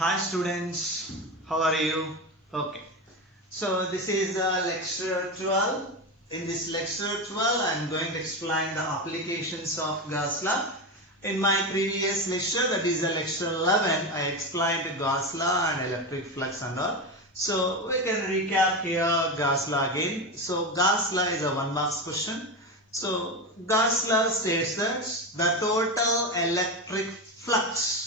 Hi students, how are you? Okay, so this is lecture 12. In this lecture 12, I am going to explain the applications of Gauss law. In my previous lecture, that is lecture 11, I explained Gauss law and electric flux and all. So we can recap here Gauss law again. So Gauss law is a 1 marks question. So Gauss law states that the total electric flux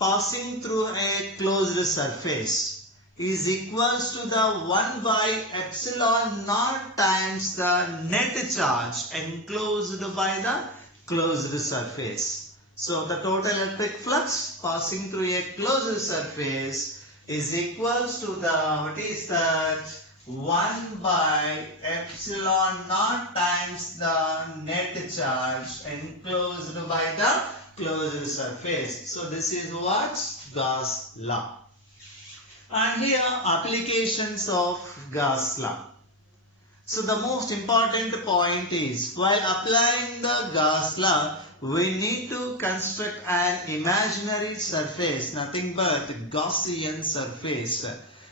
passing through a closed surface is equals to the 1 by epsilon naught times the net charge enclosed by the closed surface. So the total electric flux passing through a closed surface is equals to the, what is that, 1 by epsilon naught times the net charge enclosed by the closed surface. So this is what? Gauss law. And here applications of Gauss law. So the most important point is, while applying the Gauss law, we need to construct an imaginary surface, nothing but Gaussian surface.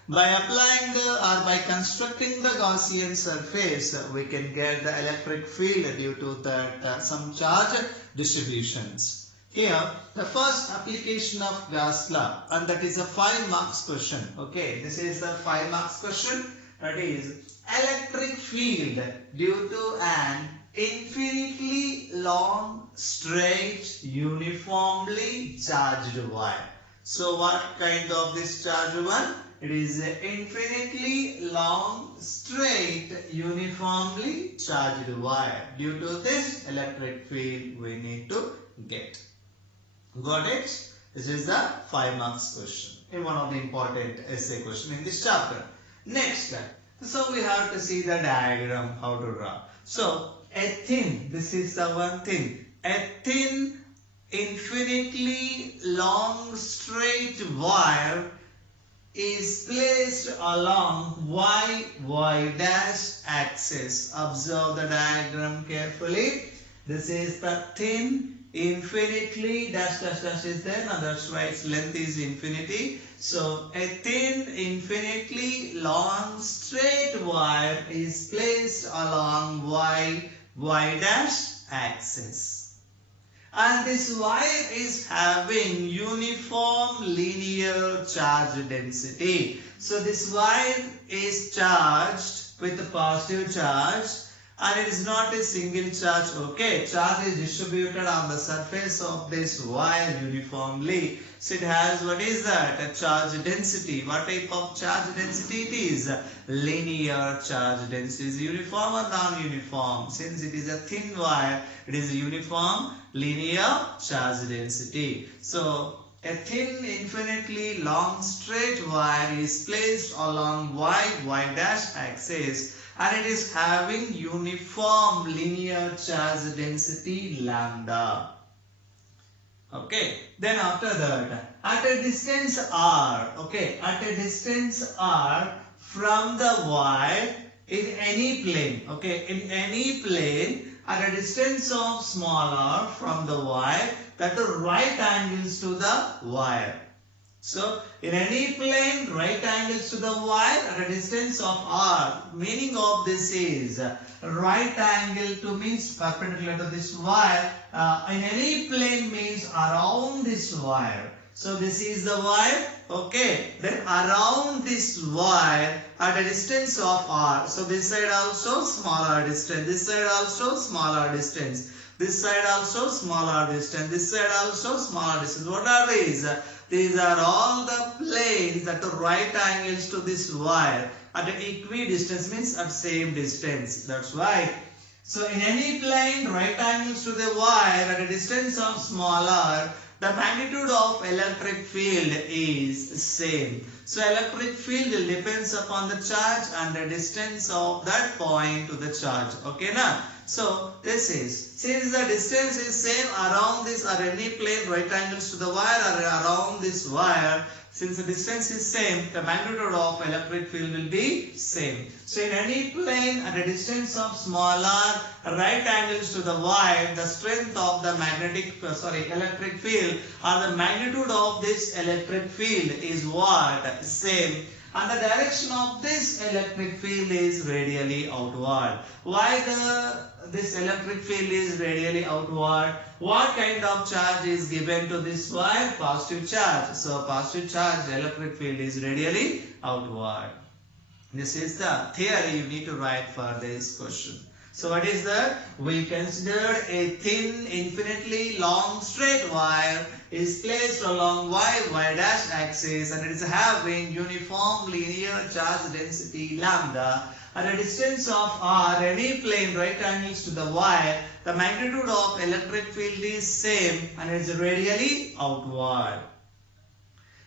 By applying by constructing the Gaussian surface, we can get the electric field due to that some charge distributions. Here, the first application of Gauss law, and that is a 5 marks question. Okay, this is the 5 marks question. That is electric field due to an infinitely long, straight, uniformly charged wire. So, what kind of this charged one? It is an infinitely long, straight, uniformly charged wire. Due to this electric field, we need to get. Got it? This is the 5 marks question in one of the important essay question in this chapter. Next, so we have to see the diagram how to draw. So a thin, this is the one thing, a thin infinitely long straight wire is placed along y dash axis. Observe the diagram carefully. This is the thin infinitely dash dash dash is there. Now that's why its length is infinity. So a thin infinitely long straight wire is placed along y dash axis. And this wire is having uniform linear charge density. So this wire is charged with a positive charge, and it is not a single charge. Okay, charge is distributed on the surface of this wire uniformly. So it has, what is that? A charge density. What type of charge density it is? Linear charge density. Is uniform or non-uniform? Since it is a thin wire, it is uniform linear charge density. So a thin infinitely long straight wire is placed along y dash axis, and it is having uniform linear charge density lambda. Okay, then after that, at a distance r, okay, at a distance r from the wire in any plane, okay, in any plane at a distance of small r from the wire, that are right angles to the wire. So, in any plane, right angles to the wire at a distance of r. Meaning of this is right angle to means perpendicular to this wire. In any plane means around this wire. So, this is the wire. Okay. Then around this wire at a distance of r. So, this side also smaller distance. This side also smaller distance. This side also smaller distance. This side also smaller distance. What are these? These are all the planes that are right angles to this wire at an equidistance, means at same distance. That's why. So in any plane right angles to the wire at a distance of smaller, the magnitude of electric field is same. So electric field depends upon the charge and the distance of that point to the charge. Okay na? So this is, since the distance is same around this or any plane right angles to the wire or around this wire, since the distance is same, the magnitude of electric field will be same. So in any plane at a distance of smaller right angles to the wire, the strength of the electric field field or the magnitude of this electric field is what? Same. And the direction of this electric field is radially outward. Why this electric field is radially outward? What kind of charge is given to this wire? Positive charge. So positive charge electric field is radially outward. This is the theory you need to write for this question. So what is that? We considered a thin, infinitely long straight wire is placed along y dash axis and it is having uniform linear charge density lambda at a distance of r, any plane right angles to the wire. The magnitude of electric field is same and it is radially outward.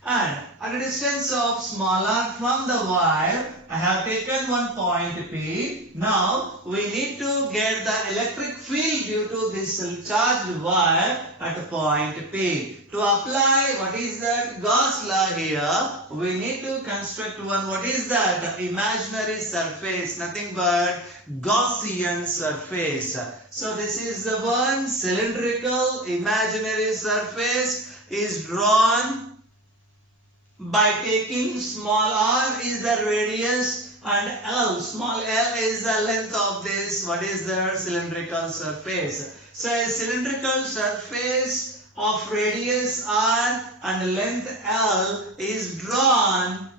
And at a distance of smaller from the wire, I have taken one point P. Now we need to get the electric field due to this charged wire at point P. To apply what is that Gauss law here, we need to construct one, what is that? Imaginary surface, nothing but Gaussian surface. So this is the one cylindrical imaginary surface is drawn by taking small r is the radius and L, small l is the length of this, what is the cylindrical surface. So a cylindrical surface of radius r and length L is drawn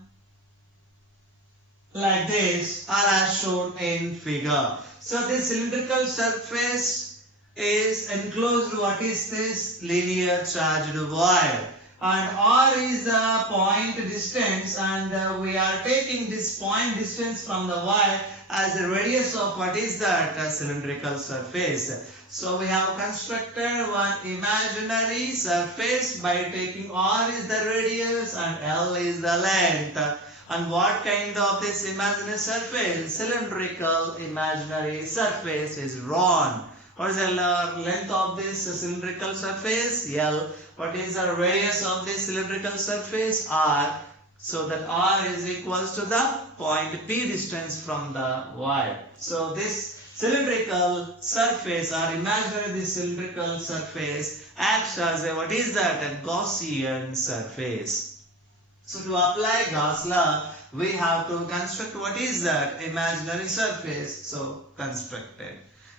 like this or as shown in figure. So this cylindrical surface is enclosed, what is this? Linear charged wire. And r is the point distance and we are taking this point distance from the wire as the radius of what is that? Cylindrical surface. So we have constructed one imaginary surface by taking r is the radius and L is the length. And what kind of this imaginary surface? Cylindrical imaginary surface is drawn. What is the length of this cylindrical surface? L. What is the radius of this cylindrical surface? R. So that R is equals to the point P distance from the wire. So this cylindrical surface or imaginary this cylindrical surface acts as a, what is that? A Gaussian surface. So to apply Gauss law, we have to construct what is that? Imaginary surface. So constructed.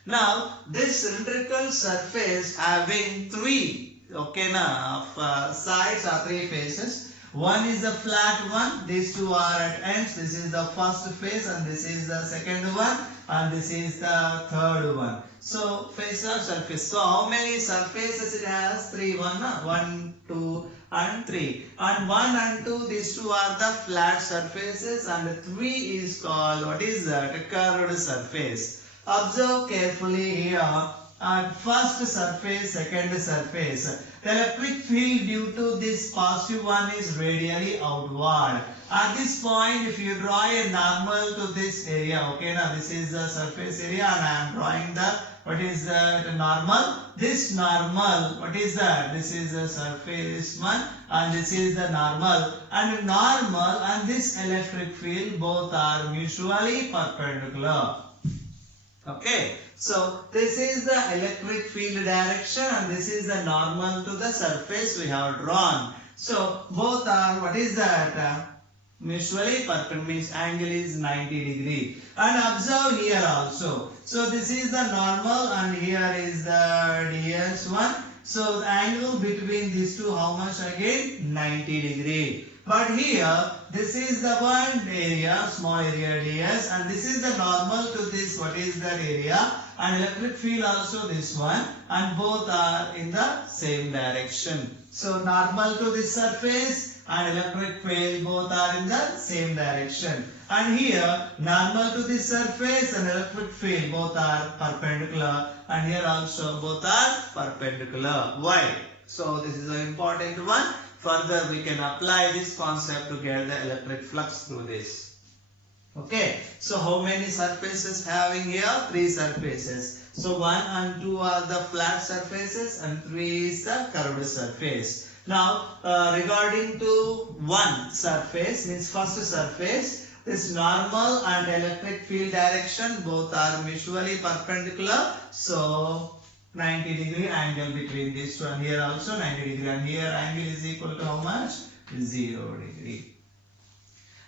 Now this cylindrical surface having three sides or three faces. One is the flat one, these two are at ends. This is the first face and this is the second one and this is the third one. So face or surface. So how many surfaces it has? Three. One, two and three. And 1 and 2, these two are the flat surfaces and 3 is called, what is that? A curved surface. Observe carefully here. At first surface, second surface. The electric field due to this positive one is radially outward. At this point, if you draw a normal to this area, okay, now this is the surface area and I am drawing the, what is the normal? This normal, what is that? This is the surface one and this is the normal. And normal and this electric field both are mutually perpendicular. Okay, so this is the electric field direction and this is the normal to the surface we have drawn. So both are, what is that? Mutually perpendicular, means angle is 90 degree. And observe here also. So this is the normal and here is the ds one. So the angle between these two, how much again? 90 degree. But here, this is the one area, small area ds, and this is the normal to this, what is that area, and electric field also this one, and both are in the same direction. So normal to this surface and electric field both are in the same direction. And here, normal to this surface and electric field both are perpendicular, and here also both are perpendicular. Why? So this is an important one. Further, we can apply this concept to get the electric flux through this. Okay, so how many surfaces having here? 3 surfaces. So 1 and 2 are the flat surfaces and 3 is the curved surface. Now, regarding to one surface, means first surface, this normal and electric field direction both are mutually perpendicular. So 90-degree angle between these two, and here also 90-degree, and here angle is equal to how much? 0 degree.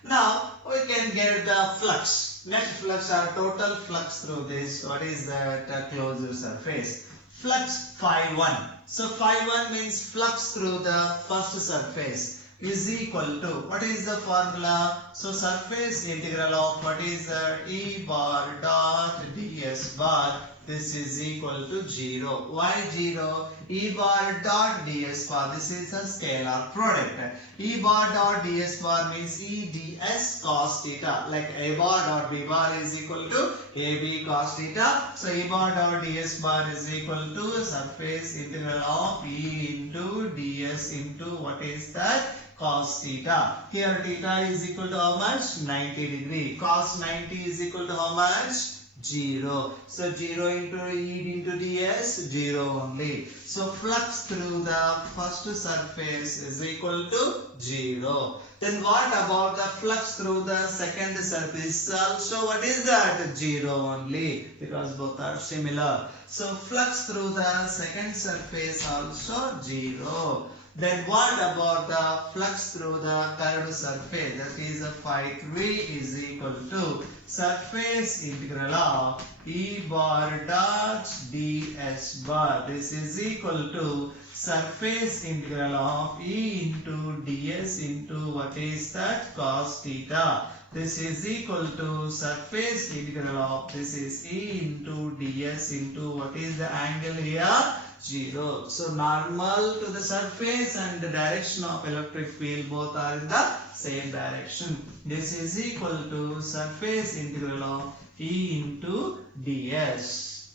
Now we can get the flux, net flux or total flux through this. What is that? Closed surface. Flux phi1. So phi1 means flux through the first surface is equal to, what is the formula? So surface integral of what is that? E bar dot ds bar. This is equal to 0. Why 0? E bar dot ds bar. This is a scalar product. E bar dot ds bar means E ds cos theta. Like A bar dot B bar is equal to AB cos theta. So E bar dot ds bar is equal to surface integral of E into ds into what is that? Cos theta. Here theta is equal to how much? 90 degree. Cos 90 is equal to how much? 0. So 0 into E into ds, 0 only. So flux through the first surface is equal to 0. Then what about the flux through the second surface? Also what is that? 0 only, because both are similar. So flux through the second surface also 0. Then what about the flux through the curved surface? That is phi3 is equal to surface integral of E bar dot ds bar. This is equal to surface integral of E into ds into what is that? Cos theta. This is equal to surface integral of, this is E into ds into what is the angle here? 0. So normal to the surface and the direction of electric field both are in the same direction. This is equal to surface integral of E into ds.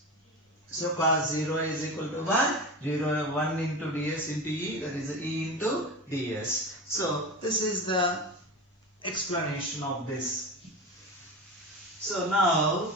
So cos 0 is equal to 1. 0, 1 into ds into E, that is E into ds. So this is the explanation of this. So now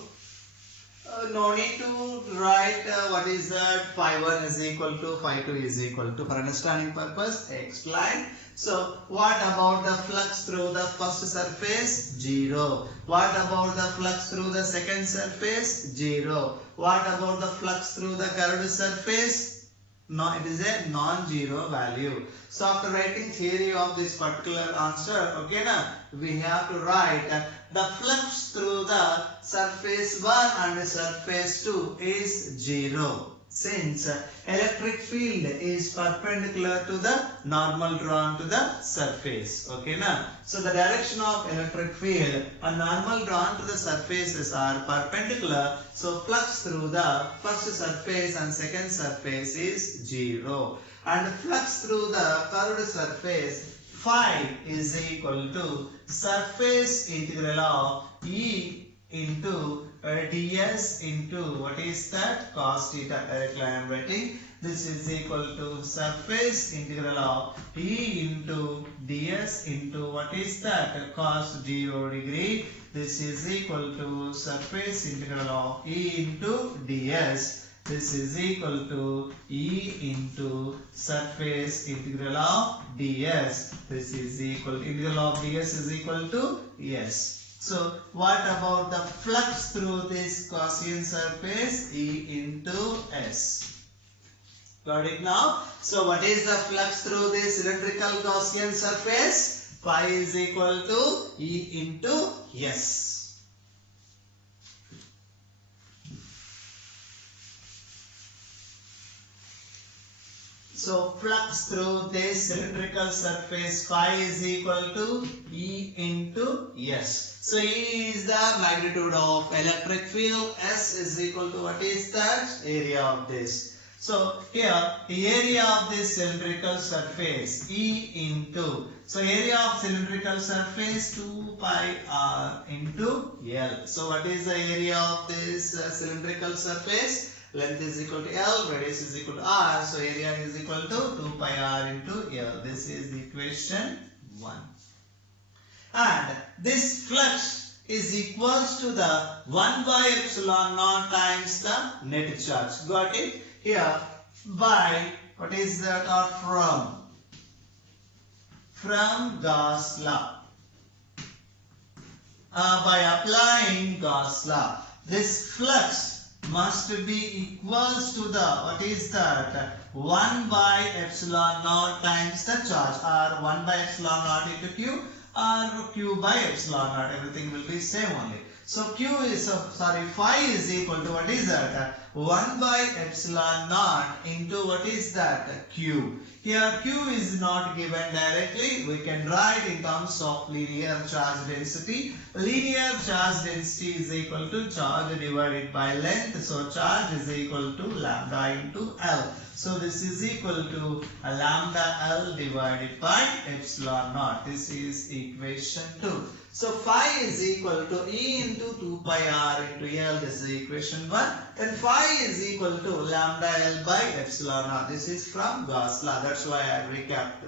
no need to write what is that? Phi1 is equal to, phi2 is equal to. For understanding purpose, I explain. So what about the flux through the first surface? 0. What about the flux through the second surface? 0. What about the flux through the curved surface? No, it is a non-zero value. So after writing theory of this particular answer, okay na, we have to write the flux through the surface 1 and surface 2 is 0. Since electric field is perpendicular to the normal drawn to the surface. Okay na? So the direction of electric field and normal drawn to the surfaces are perpendicular. So flux through the first surface and second surface is 0. And flux through the curved surface phi is equal to surface integral of E into ds into what is that? Cos theta. Directly I am writing. This is equal to surface integral of E into ds into what is that? Cos 0 degree. This is equal to surface integral of E into ds. This is equal to E into surface integral of ds. This is equal, integral of ds is equal to s. So what about the flux through this Gaussian surface? E into s. Got it now? So what is the flux through this electrical Gaussian surface? Phi is equal to E into s. So flux through this cylindrical surface phi is equal to E into s. So E is the magnitude of electric field, s is equal to what is that? Area of this. So here the area of this cylindrical surface E into, so area of cylindrical surface 2 pi r into L. So what is the area of this cylindrical surface? Length is equal to L, radius is equal to R, so area is equal to 2 pi r into L. This is the equation 1. And this flux is equals to the 1 by epsilon naught times the net charge. Got it? Here by, what is that, or from Gauss law. By applying Gauss law, this flux must be equals to the, what is that, 1 by epsilon naught times the charge, or 1 by epsilon naught into q, or q by epsilon naught, everything will be same only. So q is, phi is equal to, what is that, 1 by epsilon naught into, what is that, q. Here q is not given directly, we can write in terms of linear charge density. Linear charge density is equal to charge divided by length. So charge is equal to lambda into L. So this is equal to lambda L divided by epsilon naught. This is equation 2. So phi is equal to E into 2 pi r into L. This is equation 1. Then phi is equal to lambda L by epsilon naught. This is from Gauss law. That's why I recapped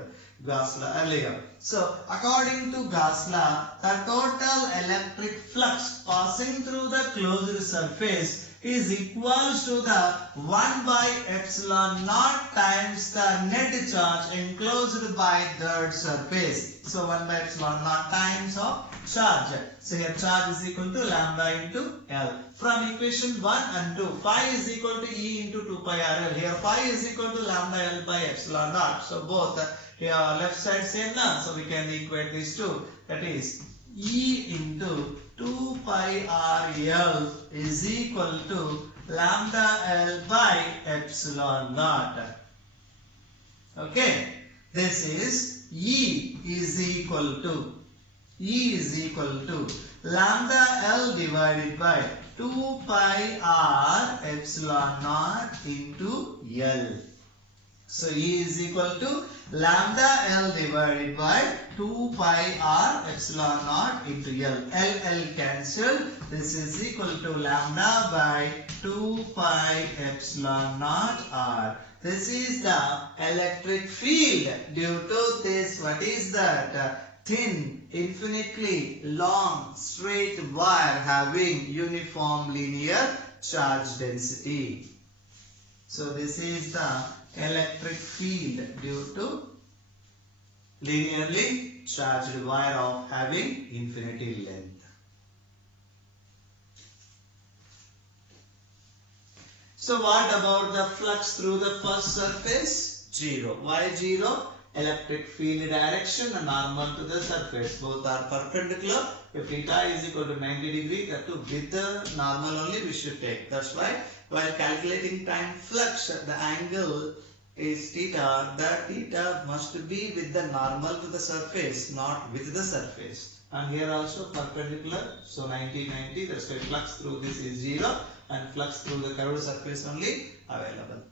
Gauss law earlier. So according to Gauss law, the total electric flux passing through the closed surface is equals to the 1 by epsilon naught times the net charge enclosed by that surface. So 1 by epsilon naught times of charge. So here charge is equal to lambda into L. From equation 1 and 2, phi is equal to E into 2 pi r L. Here phi is equal to lambda L by epsilon naught. So both here left side same now. So we can equate these two. That is E into 2 pi r L is equal to lambda L by epsilon naught. Okay. This is E is equal to lambda L divided by 2 pi r epsilon naught into L. So E is equal to lambda L divided by 2 pi r epsilon naught into L. L cancelled. This is equal to lambda by 2 pi epsilon naught r. This is the electric field due to this, what is that, thin, infinitely long, straight wire having uniform linear charge density. So this is the electric field due to linearly charged wire of having infinity length. So what about the flux through the first surface? 0. Why 0? Electric field direction and normal to the surface. Both are perpendicular. If theta is equal to 90 degree, that too with the normal only we should take. That's why while calculating time flux, the angle is theta. The theta must be with the normal to the surface, not with the surface. And here also perpendicular. So 90, 90. That's why flux through this is 0. And flux through the curved surface only available.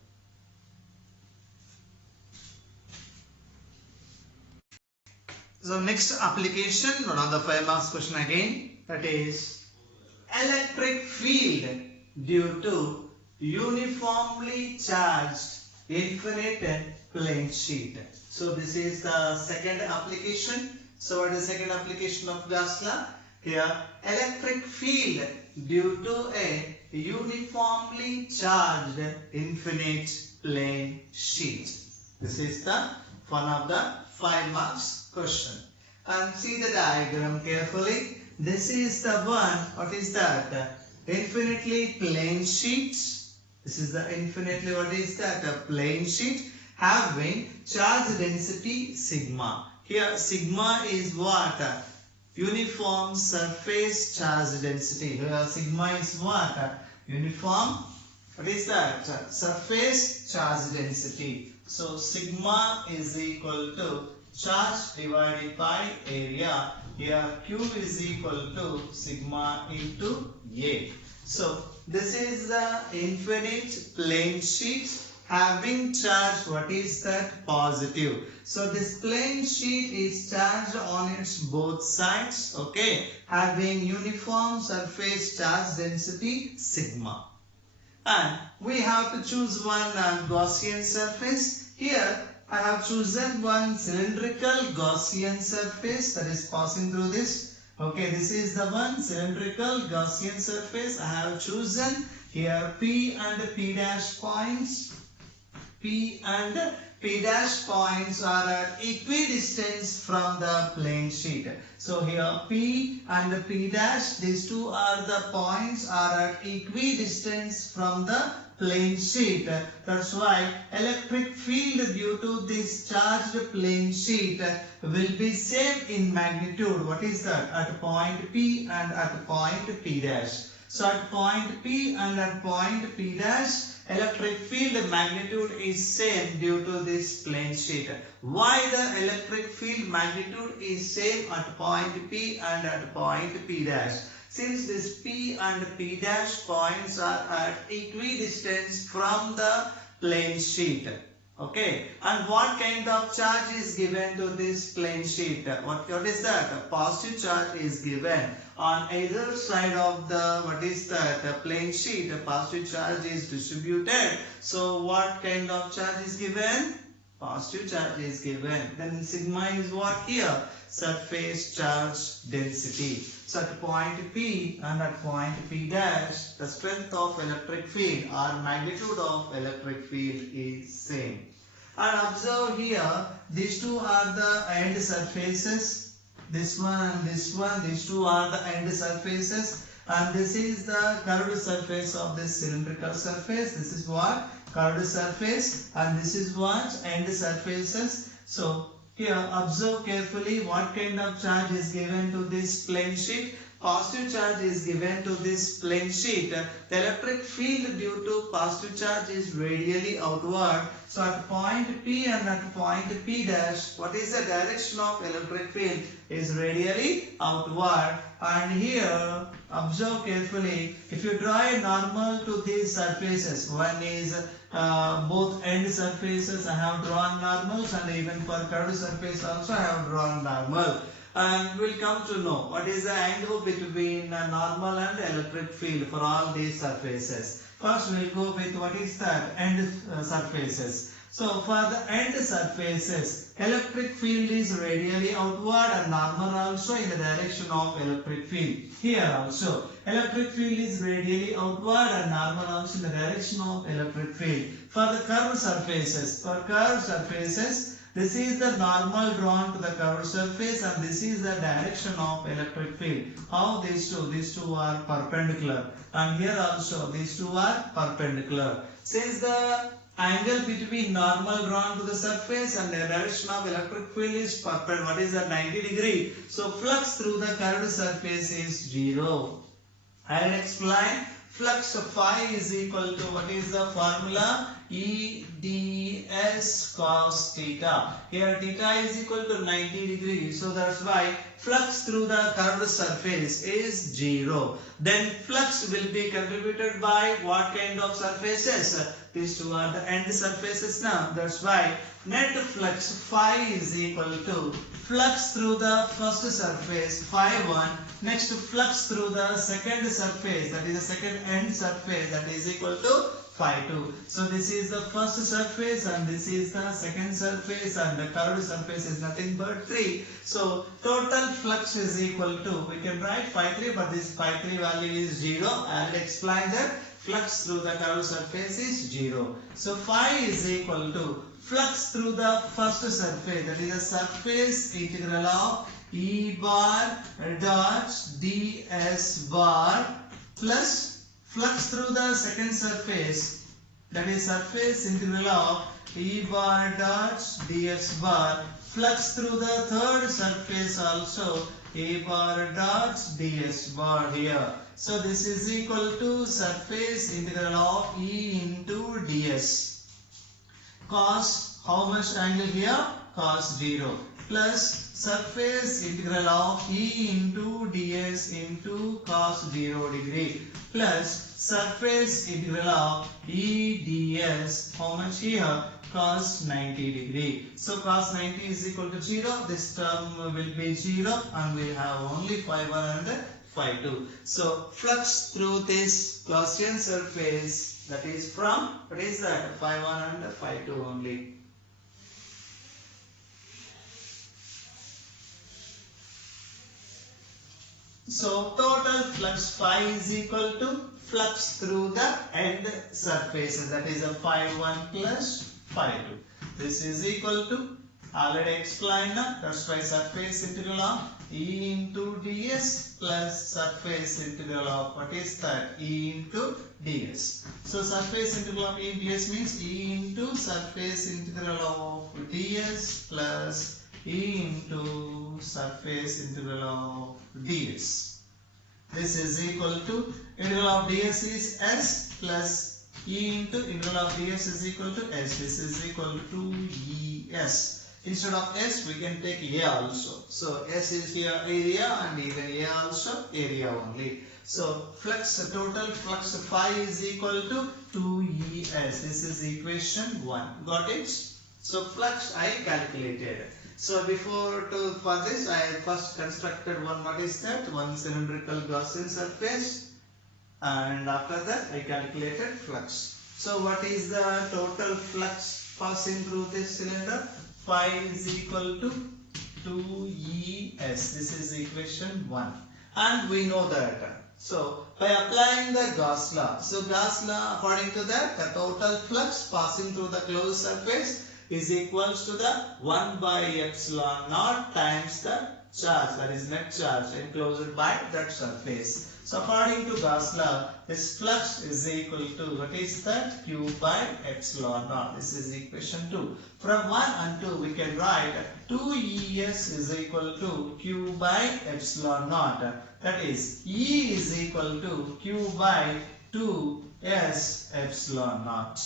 So next application, one of the 5 marks question again, that is electric field due to uniformly charged infinite plane sheet. So this is the second application. So what is the second application of Gauss law? Here electric field due to a uniformly charged infinite plane sheet. This is the one of the 5 marks question. And see the diagram carefully. This is the one, what is that? Infinitely plane sheet. This is the infinitely, what is that? A plane sheet having charge density sigma. Here sigma is what? Uniform surface charge density. Here sigma is what? Uniform, what is that? Surface charge density. So sigma is equal to charge divided by area. Here Q is equal to sigma into A. So this is the infinite plane sheet having charge, what is that? Positive. So this plane sheet is charged on its both sides, okay, having uniform surface charge density sigma. And we have to choose one Gaussian surface. Here I have chosen one cylindrical Gaussian surface that is passing through this. Okay, this is the one cylindrical Gaussian surface I have chosen. Here P and P dash points. P and P dash points are at equidistance from the plane sheet. So here P and P dash, these two are the points are at equidistance from the plane sheet. That's why electric field due to this charged plane sheet will be same in magnitude. What is that? At point P and at point P dash. So at point P and at point P dash, electric field magnitude is same due to this plane sheet. Why the electric field magnitude is same at point P and at point P dash? Since this P and P dash points are at equidistance from the plane sheet. Okay, and what kind of charge is given to this plane sheet? What is that? A positive charge is given on either side of the, what is that? A plane sheet. A positive charge is distributed. So what kind of charge is given? Positive charge is given. Then sigma is what here? Surface charge density. So at point P and at point P dash, the strength of electric field or magnitude of electric field is same. And observe here, these two are the end surfaces. This one and this one, these two are the end surfaces. And this is the curved surface of this cylindrical surface. This is what? Curved surface. And this is what? End surfaces. So here observe carefully what kind of charge is given to this plane sheet. Positive charge is given to this plane sheet. The electric field due to positive charge is radially outward. So at point P and at point P dash, what is the direction of electric field? Is radially outward. And here observe carefully, if you draw a normal to these surfaces, one is both end surfaces I have drawn normals, and even for curved surface also I have drawn normal. And we'll come to know what is the angle between normal and electric field for all these surfaces. First we'll go with what is that? End surfaces. So for the end surfaces, electric field is radially outward and normal also in the direction of electric field. Here also, electric field is radially outward and normal also in the direction of electric field. For the curved surfaces, this is the normal drawn to the curved surface and this is the direction of electric field. How these two are perpendicular, and here also these two are perpendicular. Since the angle between normal drawn to the surface and the direction of electric field is perpendicular, what is that? 90 degree. So flux through the curved surface is 0. I will explain. Flux phi is equal to, what is the formula? E ds cos theta. Here theta is equal to 90 degrees. So that's why flux through the curved surface is 0. Then flux will be contributed by what kind of surfaces? These two are the end surfaces now. That's why net flux phi is equal to flux through the first surface phi 1, next flux through the second surface, that is the second end surface, that is equal to phi 2. So this is the first surface and this is the second surface, and the curved surface is nothing but 3. So total flux is equal to, we can write phi 3, but this phi 3 value is 0. I will explain that flux through the curved surface is 0. So phi is equal to flux through the first surface, that is the surface integral of E bar dot ds bar, plus flux through the second surface, that is surface integral of E bar dot ds bar, flux through the third surface also E bar dot ds bar here. So this is equal to surface integral of E into ds. Cos, how much angle here? Cos 0, plus surface integral of E into ds into cos 0 degree, plus surface integral of E ds, how much here? Cos 90 degree. So cos 90 is equal to 0. This term will be 0 and we have only phi 1 and phi 2. So flux through this Gaussian surface, that is from, what is that? Phi 1 and phi 2 only. So total flux phi is equal to flux through the end surfaces, that is a phi 1 plus phi 2. This is equal to, already explained, that's why surface integral of E into ds plus surface integral of, what is that, E into ds. So surface integral of E into ds means E into surface integral of ds plus E into surface integral of ds. This is equal to, integral of ds is s plus E into integral of ds is equal to s. This is equal to es. Instead of s, we can take a also. So s is here area, and even a also area only. So flux, total flux phi is equal to 2es. This is equation 1. Got it? So flux I calculated. So for this I first constructed one, what is that? One cylindrical Gaussian surface, and after that I calculated flux. So what is the total flux passing through this cylinder? Phi is equal to 2es. This is equation 1. And we know that. So by applying the Gauss law, so Gauss law, according to that, the total flux passing through the closed surface is equals to the 1 by epsilon naught times the charge, that is net charge enclosed by that surface. So according to Gauss law, this flux is equal to, what is that, q by epsilon naught. This is equation 2. From 1 and 2 we can write 2es is equal to q by epsilon naught. That is, E is equal to q by 2s epsilon naught.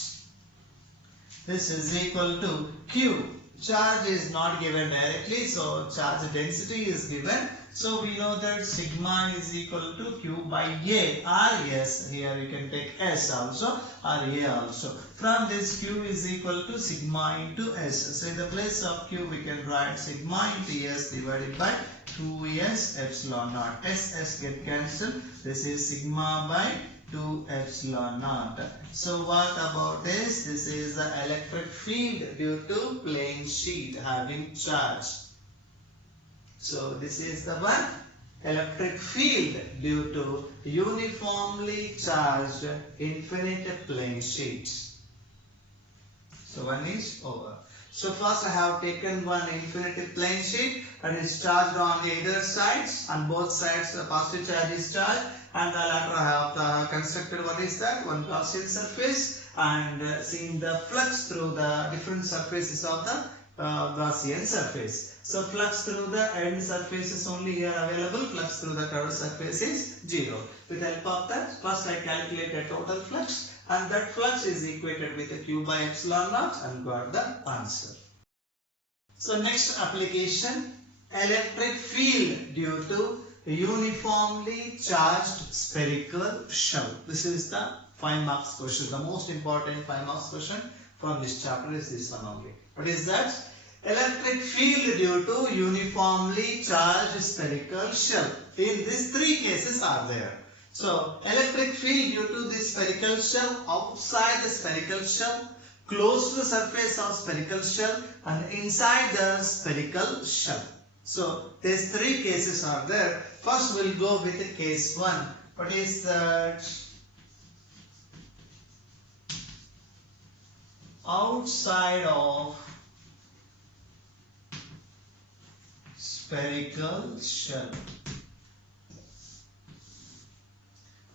This is equal to q. Charge is not given directly, so charge density is given. So we know that sigma is equal to q by a or s. Here you can take s also or a also. From this, q is equal to sigma into s. So in the place of q we can write sigma into s divided by 2s epsilon naught. S get cancelled. This is sigma by 2 epsilon naught. So what about this? This is the electric field due to plane sheet having charge. So this is the one, electric field due to uniformly charged infinite plane sheet. So one is over. So first I have taken one infinite plane sheet and is charged on the either sides. On both sides the positive charge is charged, and the latter I have constructed, what is that, one Gaussian surface, and seen the flux through the different surfaces of the Gaussian surface. So flux through the end surface is only here available, flux through the curved surface is 0. With the help of that, first I calculate the total flux, and that flux is equated with a q by epsilon naught and got the answer. So next application, electric field due to uniformly charged spherical shell. This is the 5 marks question. The most important 5 marks question from this chapter is this one only. What is that? Electric field due to uniformly charged spherical shell. In these 3 cases are there. So electric field due to this spherical shell, outside the spherical shell, close to the surface of spherical shell, and inside the spherical shell. So these 3 cases are there. First we'll go with the case 1. What is that? Outside of spherical shell.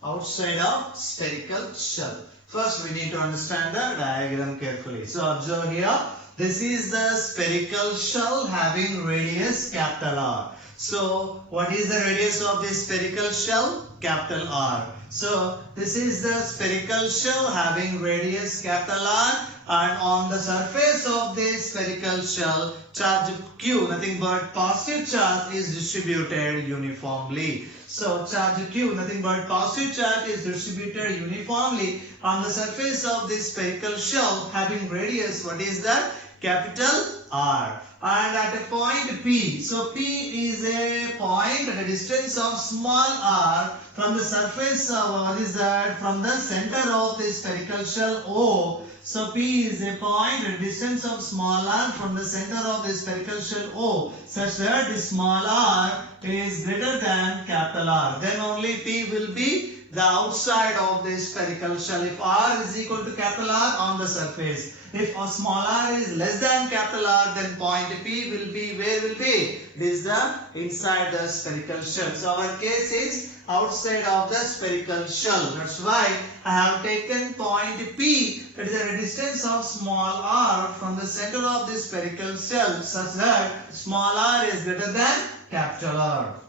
Outside of spherical shell. First we need to understand the diagram carefully. So observe here. This is the spherical shell having radius capital R. So what is the radius of this spherical shell? Capital R. So this is the spherical shell having radius capital R, and on the surface of this spherical shell, charge Q, nothing but positive charge, is distributed uniformly. So charge Q, nothing but positive charge, is distributed uniformly on the surface of this spherical shell having radius, what is that? Capital R. And at a point P. So P is a point at a distance of small r from the surface of, what is that? From the center of the spherical shell O. So P is a point at a distance of small r from the center of the spherical shell O, such that the small r is greater than capital R. Then only P will be the outside of the spherical shell. If r is equal to capital R on the surface. If a small r is less than capital R, then point P will be, where will be? It is the inside the spherical shell. So our case is outside of the spherical shell. That's why I have taken point P, that is a distance of small r from the center of the spherical shell, such that small r is greater than capital R.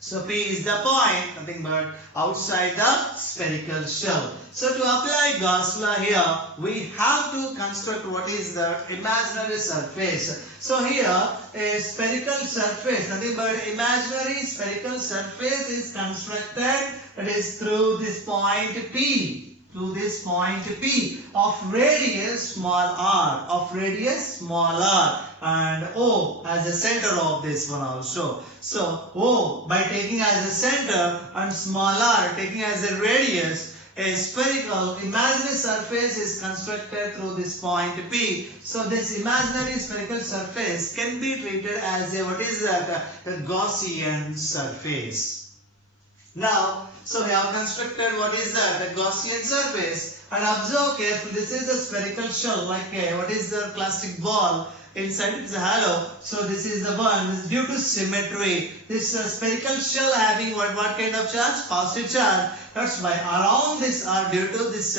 So P is the point, nothing but outside the spherical shell. So to apply Gauss law here, we have to construct what is the imaginary surface. So here a spherical surface, nothing but imaginary spherical surface is constructed, that is through this point P. To this point P of radius small r, and O as the center of this one also. So O by taking as a center and small r taking as a radius, a spherical imaginary surface is constructed through this point P. So this imaginary spherical surface can be treated as a, what is that, a Gaussian surface. Now, so we have constructed what is that, a Gaussian surface, and observe carefully, this is a spherical shell, like a, what is the plastic ball, inside it is a hollow. So this is the one, this is due to symmetry. This spherical shell having what kind of charge? Positive charge. That's why around this, due to this,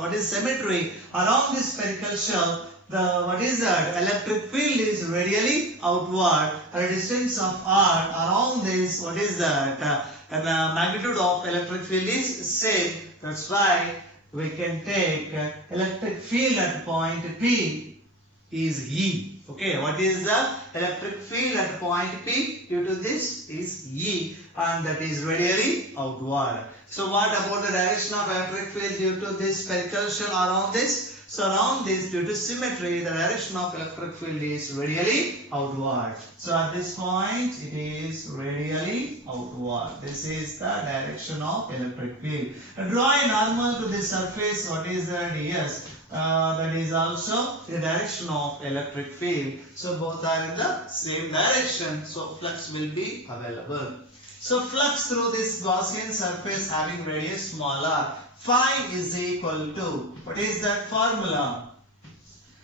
what is symmetry, around this spherical shell, the, what is that, electric field is radially outward at a distance of r. Around this, what is that, and the magnitude of electric field is same. That's why we can take electric field at point P is E. Okay, what is the electric field at point P? Due to this is E, and that is radially outward. So what about the direction of electric field due to this spherical shell around this? So around this, due to symmetry, the direction of electric field is radially outward. So at this point, it is radially outward. This is the direction of electric field. Draw a normal to this surface. What is the ds? That is also the direction of electric field. So both are in the same direction. So flux will be available. So flux through this Gaussian surface having radius small r. Phi is equal to, what is that formula?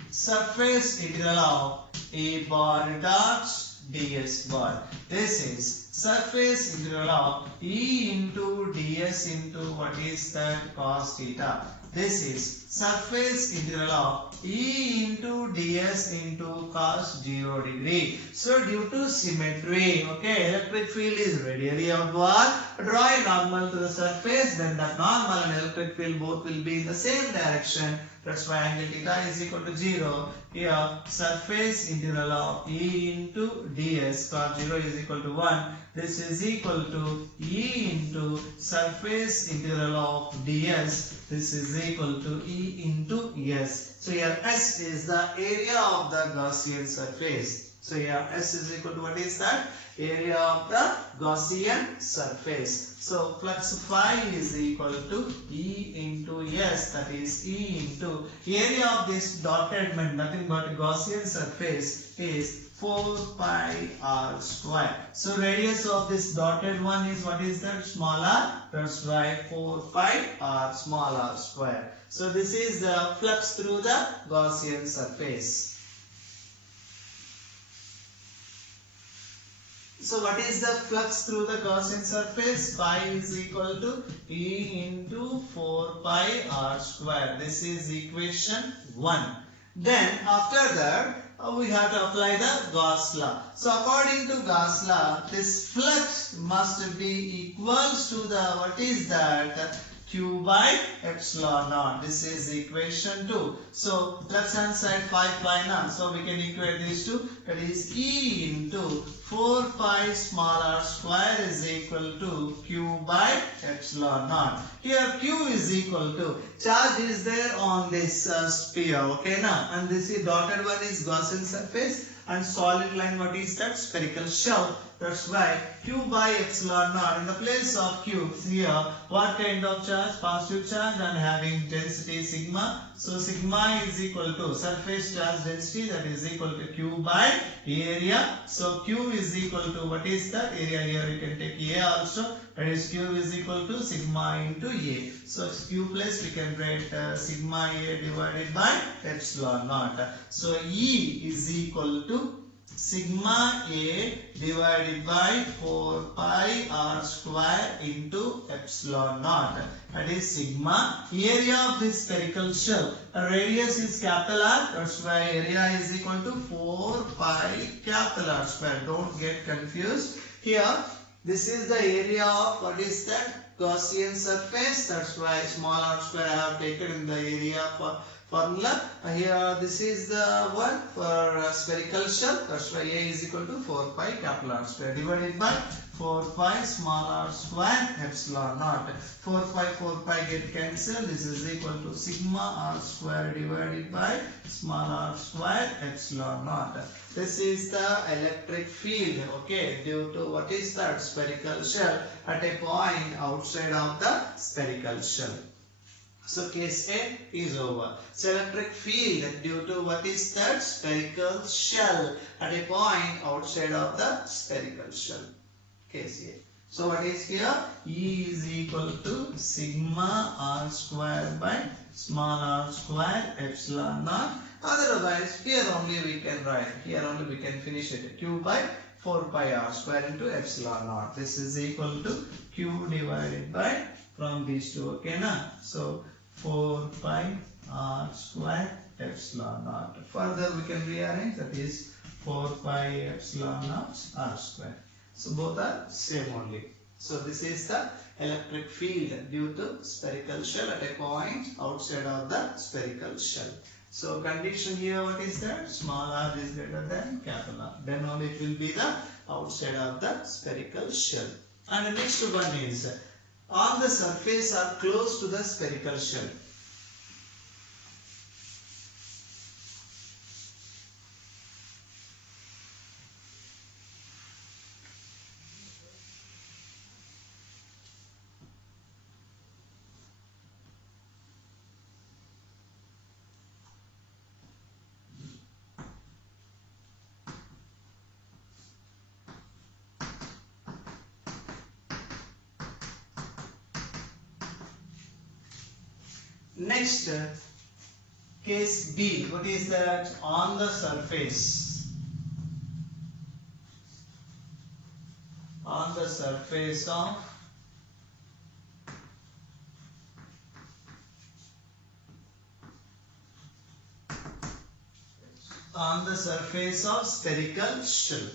Surface integral of A bar dot ds bar. This is surface integral of E into ds into, what is that, cos theta. This is surface integral of E into ds into cos 0 degree. So due to symmetry, okay, electric field is radially outward. Draw a normal to the surface, then that normal and electric field both will be in the same direction. That's why angle theta is equal to 0. Here surface integral of E into ds cos 0 is equal to 1. This is equal to E into surface integral of ds. This is equal to E into S. So here S is the area of the Gaussian surface. So here S is equal to, what is that? Area of the Gaussian surface. So flux phi is equal to E into S, that is E into area of this dotted, nothing but Gaussian surface, is 4 pi r square. So radius of this dotted one is, what is that, small r. That's why 4 pi r small r square. So this is the flux through the Gaussian surface. So what is the flux through the Gaussian surface? Phi is equal to E into 4 pi r square. This is equation 1. Then after that, we have to apply the Gauss law. So according to Gauss law, this flux must be equals to the, what is that, Q by epsilon naught. This is equation 2. So left hand side 5 pi naught. So we can equate these two. That is E into 4 pi small r square is equal to Q by epsilon naught. Here Q is equal to, charge is there on this sphere, okay now, and this is dotted one is Gaussian surface, and solid line, what is that, spherical shell. That's why Q by epsilon naught, in the place of Q here, what kind of charge? Positive charge and having density sigma. So sigma is equal to surface charge density, that is equal to Q by area. So Q is equal to, what is that? Area here you can take A also. That is Q is equal to sigma into A. So Q plus we can write sigma A divided by epsilon naught. So E is equal to sigma A divided by 4 pi r square into epsilon naught. That is sigma area of this spherical shell. The radius is capital R. That's why area is equal to 4 pi capital R square. Don't get confused. Here, this is the area of, what is that? Gaussian surface. That's why small r square I have taken in the area for formula. Here this is the one for spherical shell. That's why A is equal to 4 pi capital R square divided by 4 pi small r square epsilon naught. 4 pi get cancelled. This is equal to sigma r square divided by small r square epsilon naught. This is the electric field, okay, due to, what is that? Spherical shell at a point outside of the spherical shell. So case A is over. So electric field due to, what is that? Spherical shell at a point outside of the spherical shell. Case A. So what is here? E is equal to sigma r square by small r square epsilon naught. Otherwise, here only we can write. Here only we can finish it. Q by 4 pi r square into epsilon naught. This is equal to Q divided by, from these two. Okay, na? So 4 pi r square epsilon naught. Further we can rearrange, that is 4 pi epsilon naught r square. So both are same only. So this is the electric field due to spherical shell at a point outside of the spherical shell. So condition here, what is that? Small r is greater than capital R. Then only it will be the outside of the spherical shell. And the next one is, on the surface or close to the spherical shell. Next, case B, what is that? On the surface. On the surface of spherical shell.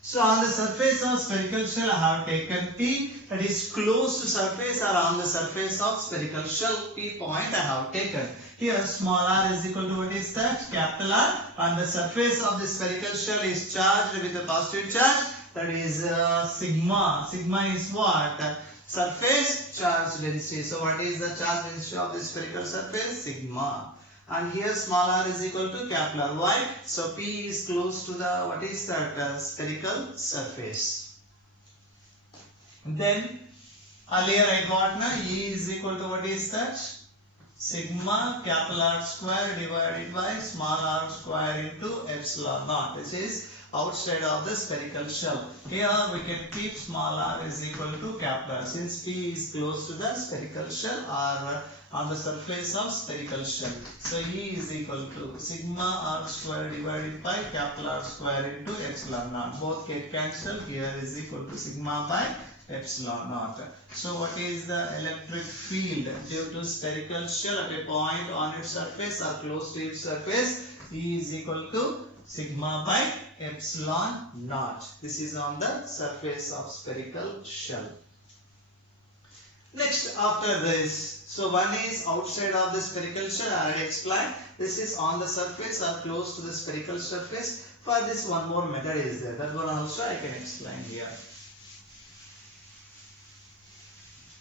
So on the surface of spherical shell I have taken P, that is close to surface or on the surface of spherical shell, P point I have taken. Here small r is equal to, what is that? Capital R. On the surface of the spherical shell is charged with a positive charge, that is sigma. Sigma is what? Surface charge density. So what is the charge density of the spherical surface? Sigma. And here small r is equal to capital R. Why? So P is close to the, what is that? Spherical surface. Then earlier I got na, E is equal to, what is that? Sigma capital R square divided by small r square into epsilon naught. This is outside of the spherical shell. Here we can keep small r is equal to capital R, since P is close to the spherical shell or on the surface of spherical shell. So E is equal to sigma r square divided by capital R square into epsilon naught. Both get cancelled. Here is equal to sigma by epsilon naught. So what is the electric field due to spherical shell at a point on its surface or close to its surface? E is equal to sigma by epsilon naught. This is on the surface of spherical shell. Next, after this, so one is outside of the spherical shell, I already explained. This is on the surface or close to the spherical surface. For this, one more method is there. That one also I can explain here.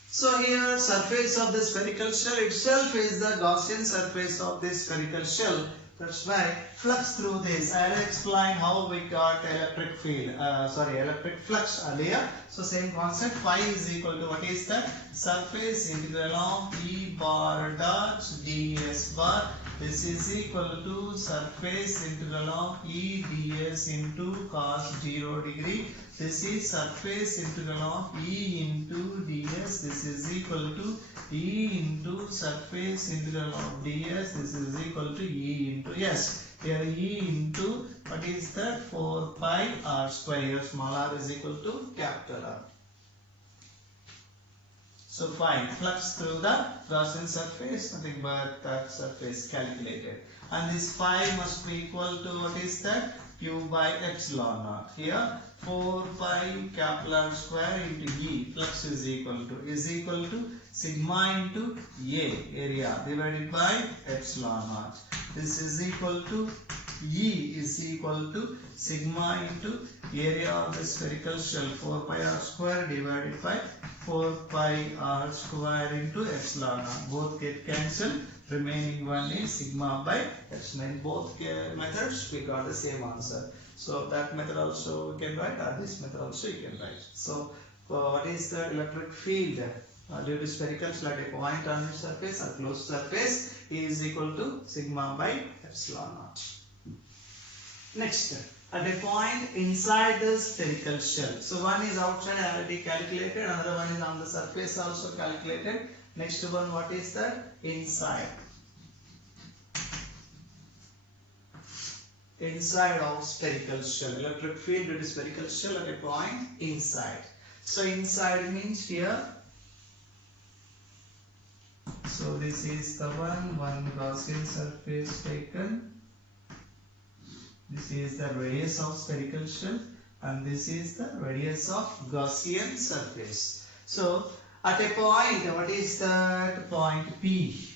So here, surface of the spherical shell itself is the Gaussian surface of this spherical shell. That's why flux through this. I'll explain how we got electric field. Electric flux earlier. So same concept. Phi is equal to what is that? Surface integral of E bar dot ds bar. This is equal to surface integral of E ds into cos 0 degree. This is surface integral of E into ds. This is equal to E into surface integral of ds. This is equal to E into here E into what is that? 4 pi r square. Small r is equal to capital R. So find flux through the Gaussian surface, nothing but that surface calculated. And this phi must be equal to what is that? Q by epsilon naught. Here 4 pi capital R square into E. Flux is equal to sigma into A, area, divided by epsilon naught. This is equal to E is equal to sigma into area of the spherical shell, 4 pi r square divided by 4 pi r square into epsilon naught. Both get cancelled. Remaining one is sigma by epsilon. In both methods we got the same answer. So that method also you can write, or this method also you can write. So what is the electric field due to spherical shell at a point on the surface or closed surface is equal to sigma by epsilon naught. Next, at a point inside the spherical shell. So one is outside already calculated, another one is on the surface also calculated. Next one, what is that? Inside. Inside of spherical shell. Electric field due to spherical shell at a point inside. So inside means here. So this is the one Gaussian surface taken. This is the radius of spherical shell and this is the radius of Gaussian surface. So at a point, what is that? Point P.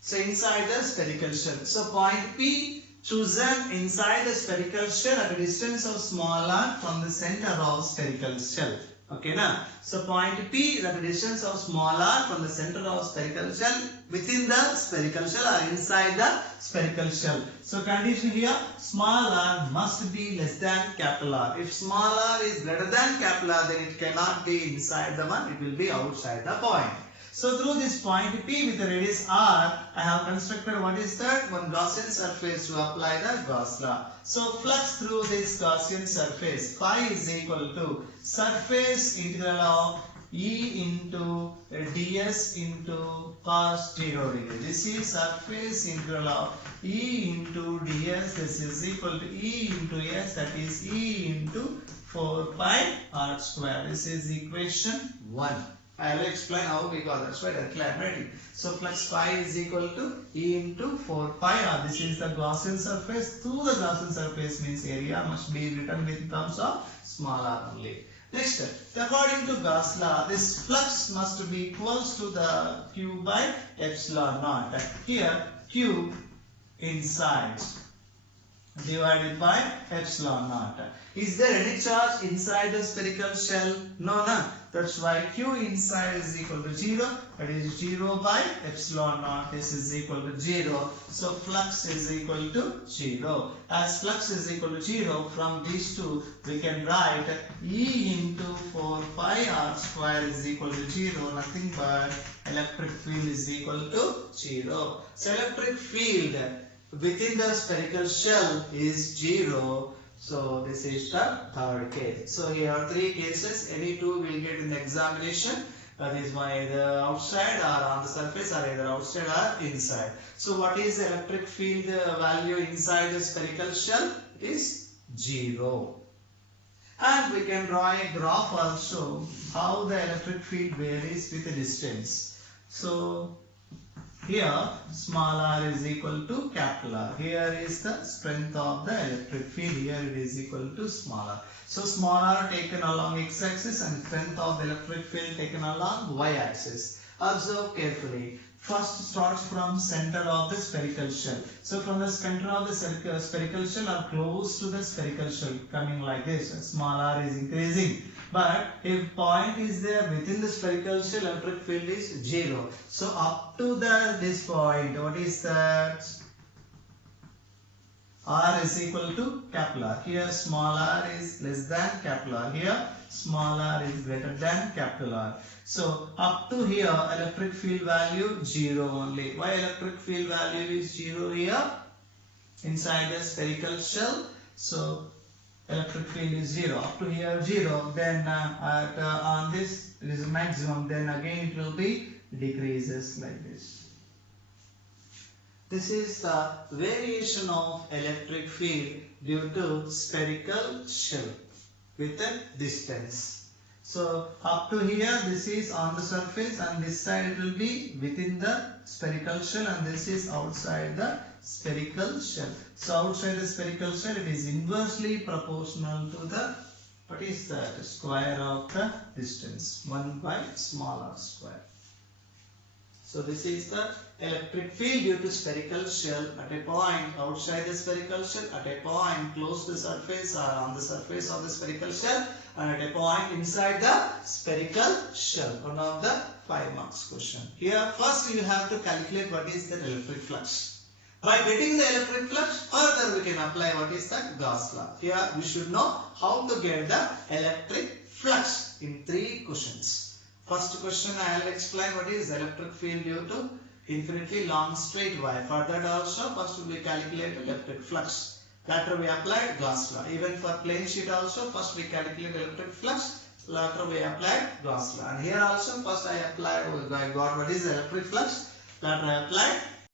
So inside the spherical shell. So point P chosen inside the spherical shell at a distance of small r from the center of spherical shell. Okay, now, so point P is at a distance of small r from the center of spherical shell within the spherical shell or inside the spherical shell. So condition here, small r must be less than capital R. If small r is greater than capital R, then it cannot be inside the one, it will be outside the point. So through this point P with the radius r, I have constructed what is that? One Gaussian surface to apply the Gauss law. So flux through this Gaussian surface, phi is equal to surface integral of E into ds into cos 0 degree. This is surface integral of E into ds. This is equal to E into s, that is E into 4 pi r square. This is equation 1. I will explain how we got that. That's why directly I am writing. So flux phi is equal to E into 4 pi r. This is the Gaussian surface. Through the Gaussian surface means area must be written in terms of small r only. Next, according to Gauss law, this flux must be equals to the Q by epsilon naught. Here Q inside divided by epsilon naught. Is there any charge inside the spherical shell? No. That's why Q inside is equal to 0. That is 0 by epsilon naught. This is equal to 0. So flux is equal to 0. As flux is equal to 0, from these two we can write E into 4 pi r square is equal to 0. Nothing but electric field is equal to 0. So electric field within the spherical shell is 0. So this is the third case. So here are three cases. Any two will get in the examination. That is one either outside or on the surface, or either outside or inside. So what is the electric field value inside the spherical shell? It is 0. And we can draw a graph also how the electric field varies with the distance. So here small r is equal to capital R. Here is the strength of the electric field. Here it is equal to small r. So small r taken along x-axis and strength of the electric field taken along y-axis. Observe carefully. first starts from center of the spherical shell. So from the center of the spherical shell or close to the spherical shell, coming like this, small r is increasing. But if point is there within the spherical shell, electric field is 0. So up to this point, what is that? R is equal to capital R. Here small r is less than capital R. Here small r is greater than capital R. So up to here electric field value 0 only. Why electric field value is 0 here? Inside the spherical shell. So electric field is 0. Up to here 0. Then on this it is maximum. Then again it will be decreases like this. This is the variation of electric field due to spherical shell with a distance. So up to here this is on the surface and this side it will be within the spherical shell and this is outside the spherical shell. So outside the spherical shell it is inversely proportional to the, what is that, square of the distance, 1 by small r square. So this is the electric field due to spherical shell at a point outside the spherical shell, at a point close to the surface or on the surface of the spherical shell, and at a point inside the spherical shell. One of the 5 marks question. Here first you have to calculate what is the electric flux. By getting the electric flux, further we can apply what is the Gauss law. Here we should know how to get the electric flux in 3 questions. First question I will explain what is electric field due to infinitely long straight wire. For that also first we calculate electric flux. Later we applied Gauss law. Even for plane sheet also first we calculate electric flux. Later we applied Gauss law. And here also first I got what is electric flux. Later I applied